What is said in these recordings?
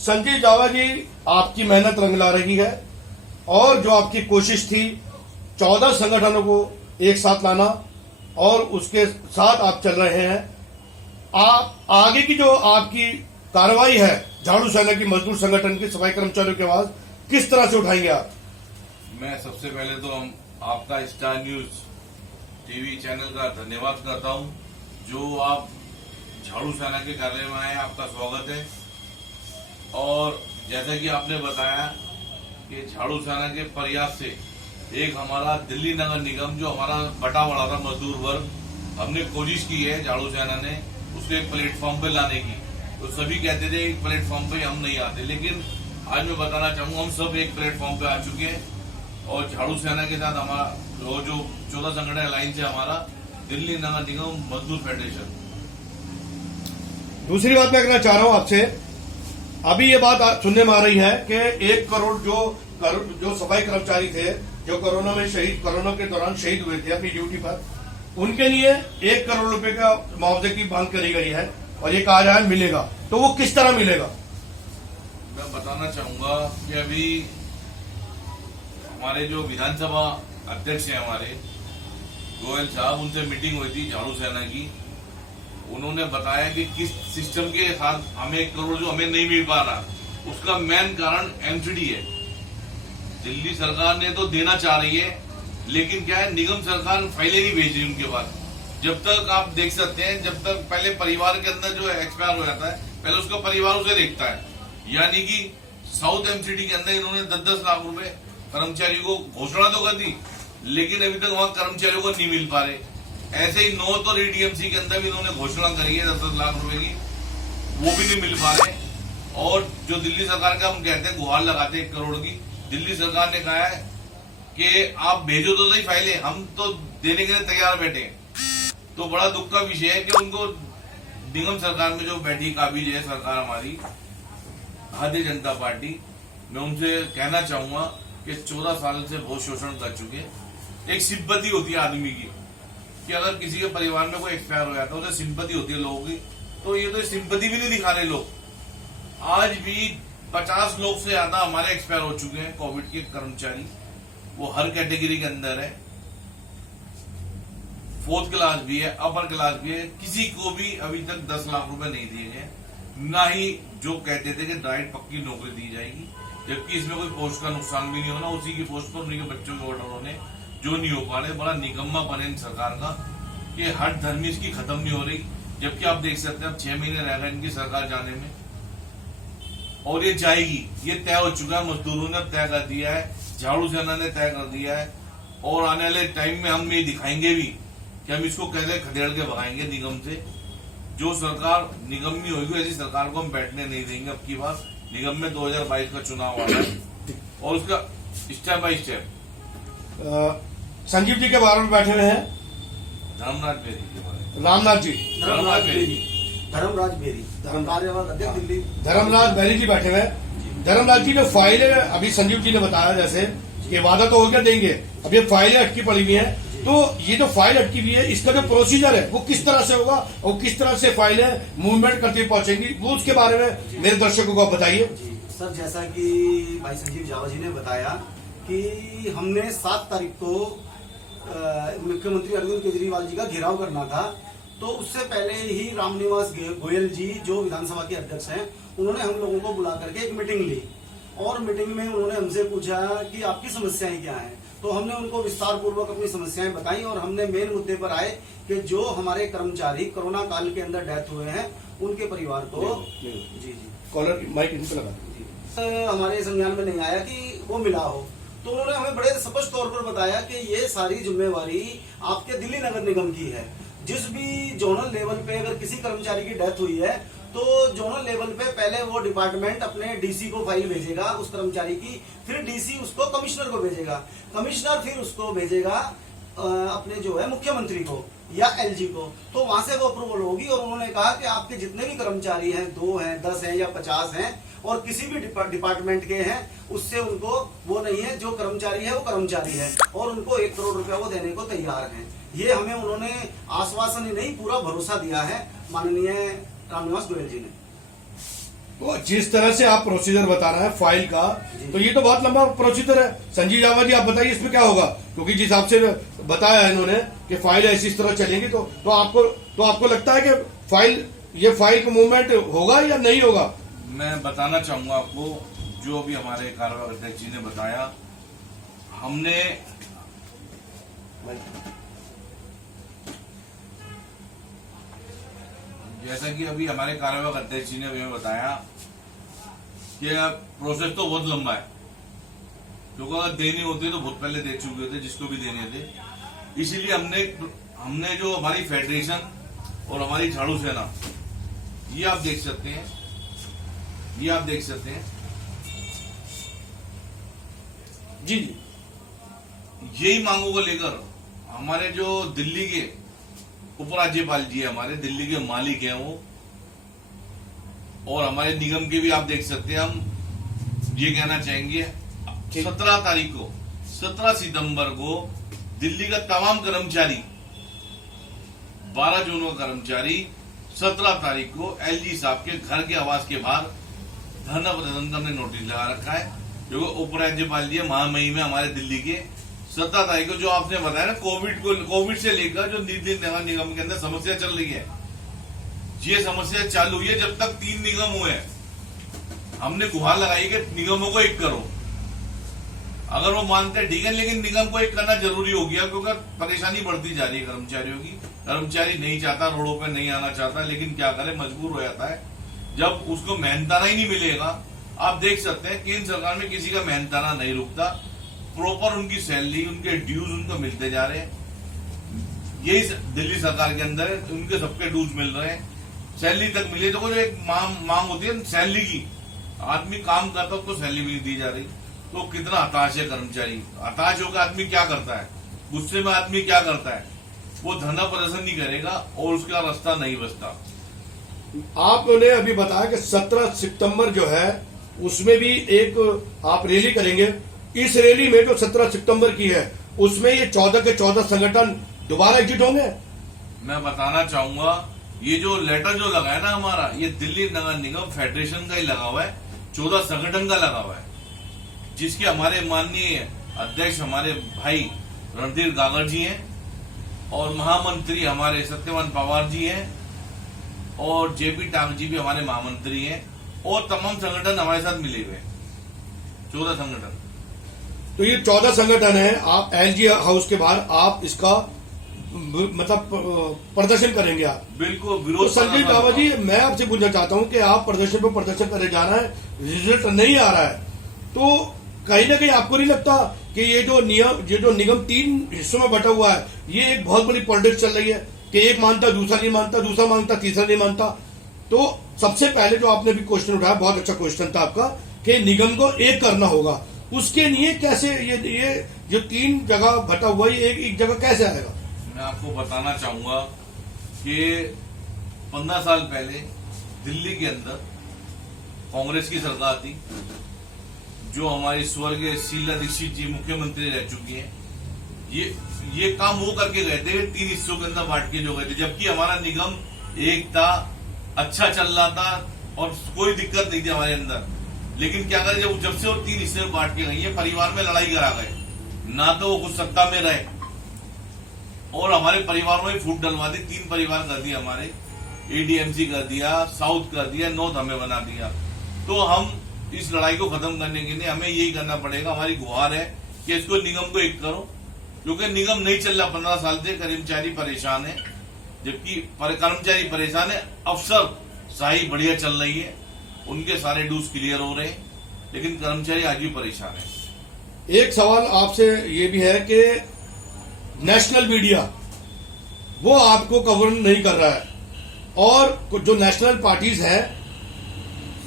संजीव जावा जी, आपकी मेहनत रंग ला रही है और जो आपकी कोशिश थी 14 संगठनों को एक साथ लाना और उसके साथ आप चल रहे हैं। आप आगे की जो आपकी कार्रवाई है झाड़ू सेना की मजदूर संगठन के सफाई कर्मचारियों के आवाज किस तरह से उठाएंगे आप? मैं सबसे पहले तो आपका स्टार न्यूज टीवी चैनल का धन्यवाद करता हूं। जो आप झाड़ू सेना के कार्यालय में आए, आपका स्वागत है। और जैसा कि आपने बताया कि झाड़ू सेना के प्रयास से एक हमारा दिल्ली नगर निगम जो हमारा बटा बड़ा था मजदूर वर्ग, हमने कोशिश की है झाड़ू सेना ने उसको एक प्लेटफॉर्म पे लाने की। तो सभी कहते थे एक प्लेटफॉर्म पे हम नहीं आते, लेकिन आज मैं बताना चाहूंगा हम सब एक प्लेटफॉर्म पे आ चुके हैं। और झाड़ू सेना के साथ हमारा जो 14 संगठन अलायंस है हमारा दिल्ली नगर निगम मजदूर फेडरेशन। दूसरी बात मैं कहना चाह रहा हूं आपसे, अभी ये बात सुनने में आ रही है कि 1 करोड़ जो सफाई कर्मचारी थे जो कोरोना के दौरान शहीद हुए थे अपनी ड्यूटी पर, उनके लिए 1 करोड़ रुपए का मुआवजे की मांग करी गई है और ये कहा जाए मिलेगा, तो वो किस तरह मिलेगा? मैं बताना चाहूंगा कि अभी हमारे जो विधानसभा अध्यक्ष हैं हमारे गोयल साहब, उनसे मीटिंग हुई थी झाड़ू सेना की। उन्होंने बताया कि किस सिस्टम के साथ हमें 1 करोड़ जो हमें नहीं मिल पा रहा, उसका मेन कारण एमसीडी है। दिल्ली सरकार ने तो देना चाह रही है, लेकिन क्या है, निगम सरकार फाइलें नहीं भेज रही उनके पास। जब तक आप देख सकते हैं, जब तक पहले परिवार के अंदर जो एक्सपायर हो जाता है, पहले उसका परिवार उसे देखता है। यानी कि साउथ एमसीडी के अंदर इन्होंने 10-10 लाख रुपए कर्मचारियों को घोषणा तो कर दी, लेकिन अभी तक वहां कर्मचारियों को नहीं मिल पा रहे। ऐसे ही नॉर्थ और एडीएमसी के अंदर भी इन्होंने घोषणा करी है 10-10 लाख रुपए की, वो भी नहीं मिल पा रहे। और जो दिल्ली सरकार का हम कहते हैं गुहार लगाते हैं 1 करोड़ की, दिल्ली सरकार ने कहा है कि आप भेजो तो सही फाइलें, हम तो देने के लिए तैयार बैठे हैं। तो बड़ा दुख का विषय है कि उनको निगम सरकार में जो बैठी काबिज है सरकार हमारी भारतीय जनता पार्टी, मैं उनसे कहना चाहूंगा कि 14 साल से बहुत शोषण कर चुके। एक सिंपैथी होती है आदमी की कि अगर किसी के परिवार में कोई एक्सपायर हो जाता है उसे सिंपैथी होती है लोगों की, तो ये तो सिंपैथी भी नहीं दिखा रहे लोग। आज भी 50 लोग से ज्यादा हमारे एक्सपायर हो चुके हैं कोविड के कर्मचारी, वो हर कैटेगरी के अंदर है। 4th क्लास भी है, अपर क्लास भी है, किसी को भी अभी तक 10 लाख रुपए नहीं दिए गए। ना ही जो कहते थे कि डायरेक्ट पक्की नौकरी दी जाएगी, जबकि इसमें कोई पोस्ट का नुकसान भी नहीं होना, उसी की पोस्ट पर उन्हीं के बच्चों के ऑर्डर होने जो नहीं हो पा रहे। बड़ा निकम्मापन है सरकार का कि हर धर्मी इसकी खत्म नहीं हो रही, जबकि आप देख सकते हैं अब 6 महीने रह गए इनकी सरकार जाने में, और ये जाएगी, ये तय हो चुका है। मजदूरों ने तय कर दिया है, झाड़ू सेना ने तय कर दिया है, और आने वाले टाइम में हम ये दिखाएंगे भी कि हम इसको कैसे खदेड़ के भगाएंगे निगम से। जो सरकार निगम में होगी ऐसी सरकार को हम बैठने नहीं देंगे। अब की बार निगम में 2022 का चुनाव आ रहा है और उसका step by step. Sanjeev ji के बारे में बैठे हुए हैं धर्मराज बेरी के बारे में। रामनाथ जी, धर्मराज बेरी कार्यवाहक अध्यक्ष दिल्ली, धर्मराज बेरी जी बैठे हुए हैं। धर्मराज जी, जो फाइल है अभी संजीव जी ने बताया जैसे कि वादा तो हो गया देंगे, अब ये फाइलें अटकी पड़ी हुई है, तो ये जो फाइल अटकी हुई है इसका जो प्रोसीजर है वो किस तरह से होगा और किस तरह से फाइलें मूवमेंट करती पहुंचेंगी, वो उसके बारे में मेरे दर्शकों को आप बताइए। सर, जैसा कि भाई संजीव जावा जी ने बताया कि हमने 7 तारीख को मुख्यमंत्री अरविंद केजरीवाल जी का घेराव करना था, तो उससे पहले ही रामनिवास गोयल जी जो विधानसभा के अध्यक्ष हैं, उन्होंने हम लोगों को बुला करके एक मीटिंग ली और मीटिंग में उन्होंने हमसे पूछा कि आपकी समस्याएं क्या हैं। तो हमने उनको विस्तार पूर्वक अपनी समस्याएं बताई और हमने मेन मुद्दे पर आए कि जो हमारे कर्मचारी कोरोना काल के अंदर डेथ हुए हैं उनके परिवार को जी कॉलर माइक इनको लगा हमारे संज्ञान में नहीं आया कि वो मिला हो। तो उन्होंने हमें बड़े स्पष्ट तौर पर बताया कि ये सारी जिम्मेवारी आपके दिल्ली नगर निगम की है। जिस भी जोनल लेवल पे अगर किसी कर्मचारी की डेथ हुई है तो जोनल लेवल पे पहले वो डिपार्टमेंट अपने डीसी को फाइल भेजेगा उस कर्मचारी की, फिर डीसी उसको कमिश्नर को भेजेगा, कमिश्नर फिर उसको भेजेगा अपने जो है मुख्यमंत्री को या एलजी को, तो वहां से वो अप्रूवल होगी। और उन्होंने कहा कि आपके जितने भी कर्मचारी हैं, 2 हैं, 10 हैं या 50 हैं और किसी भी डिपार्टमेंट के हैं, उससे उनको वो नहीं है, जो कर्मचारी है वो कर्मचारी है और उनको 1 करोड़ रुपया वो देने को तैयार हैं। ये हमें उन्होंने आश्वासन ही नहीं पूरा भरोसा दिया है माननीय रामनिवास गोयल जी ने। तो जिस तरह से आप प्रोसीजर बता रहे हैं फाइल का, तो ये तो बहुत लंबा प्रोसीजर है। संजीव जावा जी, आप बताइए इसमें क्या होगा, क्योंकि जिस हिसाब से बताया है इन्होंने कि फाइल ऐसी इस तरह चलेंगी, तो आपको लगता है कि ये फाइल का मूवमेंट होगा या नहीं होगा? मैं बताना चाहूंगा आपको, जो अभी हमारे कार्यवाहक अध्यक्ष जी ने बताया, हमने जैसा कि अभी हमारे कार्यवाहक अध्यक्ष जी ने हमें बताया कि प्रोसेस तो बहुत लंबा है, क्योंकि अगर देनी होती तो बहुत पहले दे चुके थे जिसको भी देने थे। इसीलिए हमने जो हमारी फेडरेशन और हमारी झाड़ू सेना, ये आप देख सकते हैं, जी, यही मांगों को लेकर हमारे जो दिल्ली के उपराज्यपाल जी है, हमारे दिल्ली के मालिक हैं वो, और हमारे निगम के भी आप देख सकते हैं, हम ये कहना चाहेंगे 17 सितंबर को दिल्ली का तमाम कर्मचारी, 12 जून का कर्मचारी 17 तारीख को एलजी साहब के घर के आवास के बाहर धरना प्रदर्शन करने नोटिस लगा रखा है, जो उपराज्यपाल जी महामहिम में हमारे दिल्ली के 17 तारीख को, जो आपने बताया ना कोविड से लेकर जो दिल्ली नगर निगम के अंदर समस्या चल रही है, ये समस्या चालू हुई है जब तक 3 निगम हुए हैं। हमने गुहार लगाई कि निगमों को एक करो, अगर वो मानते हैं ठीक है, लेकिन निगम को एक करना जरूरी हो गया, क्योंकि परेशानी बढ़ती जा रही है कर्मचारियों की। कर्मचारी नहीं चाहता, रोडों पे नहीं आना चाहता, लेकिन क्या करे, मजबूर हो जाता है जब उसको मेहनताना ही नहीं मिलेगा। आप देख सकते हैं केंद्र सरकार में किसी का मेहनताना नहीं रुकता, प्रॉपर उनकी सैलरी, उनके ड्यूज उनको मिलते जा रहे हैं। यही दिल्ली सरकार के अंदर है, उनके सबके ड्यूज मिल रहे हैं, सैलरी तक मिले। तो जो एक मांग होती है सैलरी की, आदमी काम करता है उसको सैलरी भी नहीं दी जा रही, तो कितना हताश है कर्मचारी। हताश होकर आदमी क्या करता है, गुस्से में आदमी क्या करता है, वो धरना प्रदर्शन नहीं करेगा और उसका रास्ता नहीं बचता। आपने अभी बताया कि 17 सितंबर जो है उसमें भी एक आप रैली करेंगे। इस रैली में जो 17 सितंबर की है उसमें ये 14 के 14 संगठन दोबारा एग्जिट होंगे। मैं बताना चाहूंगा, ये जो लेटर जो लगा है ना हमारा, ये दिल्ली नगर निगम फेडरेशन का ही लगा हुआ है, 14 संगठन का लगा हुआ है, जिसके हमारे माननीय अध्यक्ष हमारे भाई रणधीर गागर जी हैं, और महामंत्री हमारे सत्यवान पवार जी हैं, और जेपी टांग जी भी हमारे महामंत्री हैं, और तमाम संगठन हमारे साथ मिले हुए हैं, 14 संगठन। तो ये 14 संगठन है, आप एलजी हाउस के बाहर आप इसका मतलब प्रदर्शन करेंगे आप? बिल्कुल तो विरोध। संजीव जावा जी, मैं आपसे पूछना चाहता हूं कि आप प्रदर्शन करे जा रहे हैं, रिजल्ट नहीं आ रहा है, तो कहीं ना कहीं आपको नहीं लगता कि ये जो निगम 3 हिस्सों में बटा हुआ है, ये एक बहुत बड़ी पॉलिटिक्स चल रही है कि एक मानता दूसरा नहीं मानता, दूसरा मानता तीसरा नहीं मानता। तो सबसे पहले जो आपने भी क्वेश्चन उठाया, बहुत अच्छा क्वेश्चन था आपका कि निगम को एक करना होगा, उसके लिए कैसे ये जो 3 जगह बटा हुआ है, एक जगह कैसे आएगा? मैं आपको बताना चाहूंगा कि 15 साल पहले दिल्ली के अंदर कांग्रेस की सरकार थी, जो हमारी स्वर्गीय शीला दीक्षित जी मुख्यमंत्री रह चुकी हैं। ये काम वो करके गए थे, 3 हिस्सों के अंदर बांट के जो गए थे, जबकि हमारा निगम एक था, अच्छा चल रहा था और कोई दिक्कत नहीं थी हमारे अंदर। लेकिन क्या करें, जब से वो 3 हिस्से में बांट के गई है, परिवार में लड़ाई करा गए, ना तो वो कुछ सत्ता में रहे और हमारे परिवार में फूट डलवा दी। 3 परिवार कर दिया हमारे, एडीएमसी कर दिया, साउथ कर दिया, नॉर्थ हमें बना दिया। तो हम इस लड़ाई को खत्म करने के लिए हमें यही करना पड़ेगा। हमारी गुहार है कि इसको निगम को एक करो, क्योंकि निगम नहीं चल रहा 15 साल से, कर्मचारी परेशान है, जबकि कर्मचारी परेशान है, अफसर शाही बढ़िया चल रही है, उनके सारे ड्यूज क्लियर हो रहे हैं, लेकिन कर्मचारी आज भी परेशान है। एक सवाल आपसे ये भी है कि नेशनल मीडिया वो आपको कवर नहीं कर रहा है, और जो नेशनल पार्टीज हैं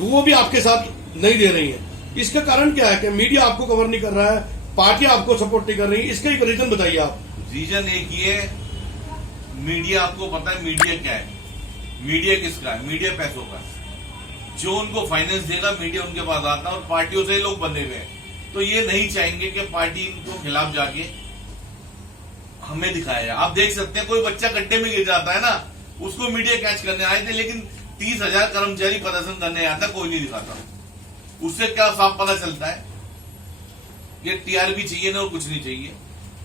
वो भी आपके साथ नहीं दे रही है। इसका कारण क्या है कि मीडिया आपको कवर नहीं कर रहा है, पार्टियां आपको सपोर्ट नहीं कर रही, इसका एक रीजन बताइए आप। रीजन एक ही है, मीडिया, आपको पता है मीडिया क्या है, मीडिया किसका है, मीडिया पैसों का। जो उनको फाइनेंस देगा मीडिया उनके पास आता है, और पार्टियों से लोग बंधे हुए हैं, तो ये नहीं चाहेंगे कि पार्टी इनको खिलाफ जाके हमें दिखाया। आप देख सकते हैं कोई बच्चा गड्ढे में गिर जाता है ना, उसको मीडिया कैच करने आए थे, लेकिन 30,000 कर्मचारी प्रदर्शन करने आता, कोई नहीं दिखाता। उससे क्या साफ पता चलता है कि टीआरपी चाहिए ना और कुछ नहीं चाहिए।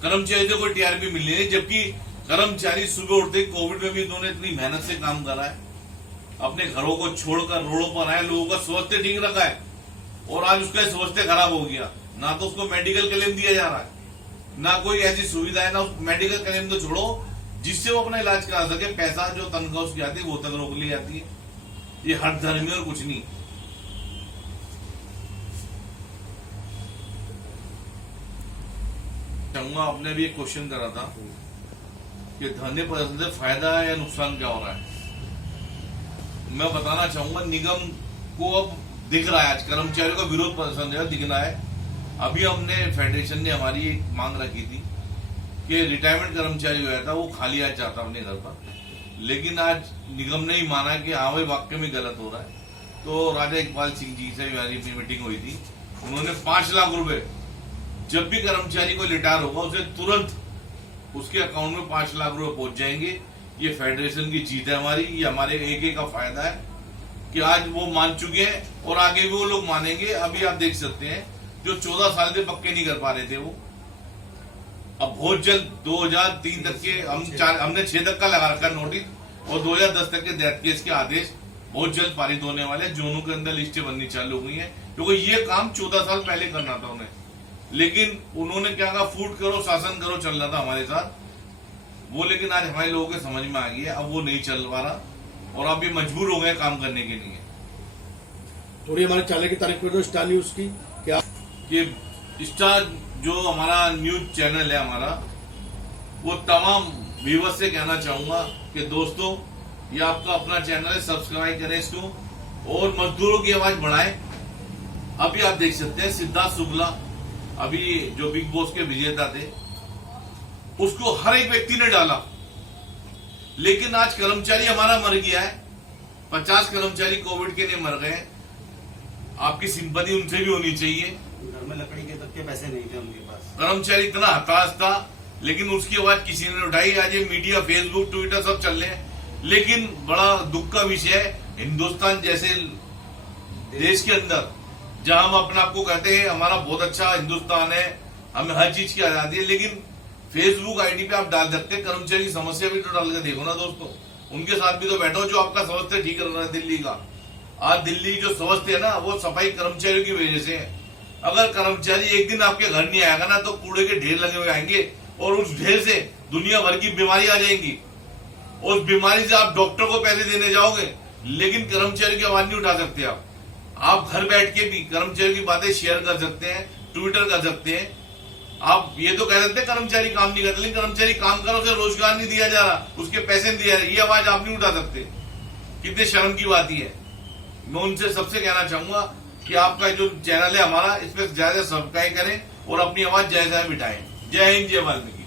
कर्मचारी से कोई टीआरपी मिल नहीं रही, जबकि कर्मचारी सुबह उठते, कोविड में भी इन्होंने इतनी मेहनत से काम करा है, अपने घरों को छोड़कर रोडों पर आए, लोगों का स्वास्थ्य ठीक रखा है, और आज उसका स्वास्थ्य खराब हो गया। ना तो उसको मेडिकल क्लेम दिया जा रहा है, ना कोई ऐसी सुविधा है, ना मेडिकल क्लेम तो छोड़ो जिससे वो अपना इलाज करा सके। पैसा जो तनख्वाह उसकी आती है वो तक रोक ली जाती है। ये हर धर्म में और कुछ नहीं। चाहूंगा, आपने भी एक क्वेश्चन करा था कि धरने प्रदर्शन से फायदा है या नुकसान क्या हो रहा है। मैं बताना चाहूंगा, निगम को अब दिख रहा है, आज कर्मचारियों का विरोध प्रदर्शन जो है दिख रहा है। अभी हमने फेडरेशन ने हमारी एक मांग रखी थी कि रिटायरमेंट कर्मचारी हुआ था वो खाली आज चाहता अपने घर पर, लेकिन आज निगम ने ही माना कि हाँ भाई वाकई में गलत हो रहा है। तो राजा इकबाल सिंह जी से हमारी मीटिंग हुई थी, उन्होंने 5 लाख रुपए जब भी कर्मचारी को रिटायर होगा उसे तुरंत उसके अकाउंट में 5 लाख रुपए पहुंच जाएंगे। ये फेडरेशन की जीत है हमारी, ये हमारे एक का फायदा है कि आज वो मान चुके हैं और आगे भी वो लोग मानेंगे। अभी आप देख सकते हैं जो 14 साल से पक्के नहीं कर पा रहे थे वो अब बहुत जल्द 2003 तक के हमने 6 तक का लगा रखा नोटिस, और 2010 तक के डेथ केस के आदेश बहुत जल्द पारित होने वाले। जोनों के अंदर लिस्टें बननी चालू हो गई है, क्योंकि ये काम 14 साल पहले करना था उन्हें, लेकिन उन्होंने क्या कहा, फूट करो शासन करो चलना था हमारे साथ वो। लेकिन आज हमारे लोगों के समझ में आ गई है, अब वो नहीं चल पा रहा और अब ये मजबूर हो गए काम करने के लिए। थोड़ी हमारे चाले की तारीफ कर दो स्टार न्यूज की। क्या कि स्टार जो हमारा न्यूज चैनल है हमारा, वो तमाम व्यूअर्स से कहना चाहूंगा कि दोस्तों ये आपका अपना चैनल है, सब्सक्राइब करें इसको और मजदूरों की आवाज बढ़ाएं। अभी आप देख सकते हैं सिद्धार्थ शुक्ला, अभी जो बिग बॉस के विजेता थे, उसको हर एक व्यक्ति ने डाला, लेकिन आज कर्मचारी हमारा मर गया है। 50 कर्मचारी कोविड के लिए मर गए। आपकी सिंपैथी उनसे भी होनी चाहिए। घर में लकड़ी के तक के पैसे नहीं थे उनके पास। कर्मचारी इतना हताश था, लेकिन उसकी आवाज किसी ने उठाई। आज ये मीडिया, फेसबुक, ट्विटर सब चल रहे हैं, लेकिन बड़ा दुख का विषय है हिंदुस्तान जैसे देश के अंदर, जहां हम अपने आप को कहते हैं हमारा बहुत अच्छा हिंदुस्तान है, हमें हर चीज की आजादी है, लेकिन फेसबुक आईडी पे आप डाल सकते हैं कर्मचारी की समस्या भी तो डाल के देखो ना दोस्तों। उनके साथ भी तो बैठो जो आपका स्वास्थ्य ठीक कर रहा है दिल्ली का। आज दिल्ली जो स्वास्थ्य है ना, वो सफाई कर्मचारियों की वजह से है। अगर कर्मचारी एक दिन आपके घर नहीं आएगा ना, तो कूड़े के ढेर लगे हुए आएंगे और उस ढेर से दुनिया भर की बीमारी आ जाएंगी। उस बीमारी से आप डॉक्टर को पैसे देने जाओगे, लेकिन कर्मचारी की आवाज नहीं उठा सकते। आप घर बैठ के भी कर्मचारी की बातें शेयर कर सकते हैं, ट्विटर कर सकते हैं। आप ये तो कह सकते हैं कर्मचारी काम नहीं करते, लेकिन कर्मचारी काम करो, उसे रोजगार नहीं दिया जा रहा, उसके पैसे नहीं दिए जा रहे, ये आवाज आप नहीं उठा सकते। कितने शर्म की बात है। मैं उनसे सबसे कहना चाहूंगा कि आपका जो चैनल है हमारा, इस पर ज्यादा सब्सक्राइब करें और अपनी आवाज जय जय बिठाएं। जय हिंद, जय वाल्मीकि।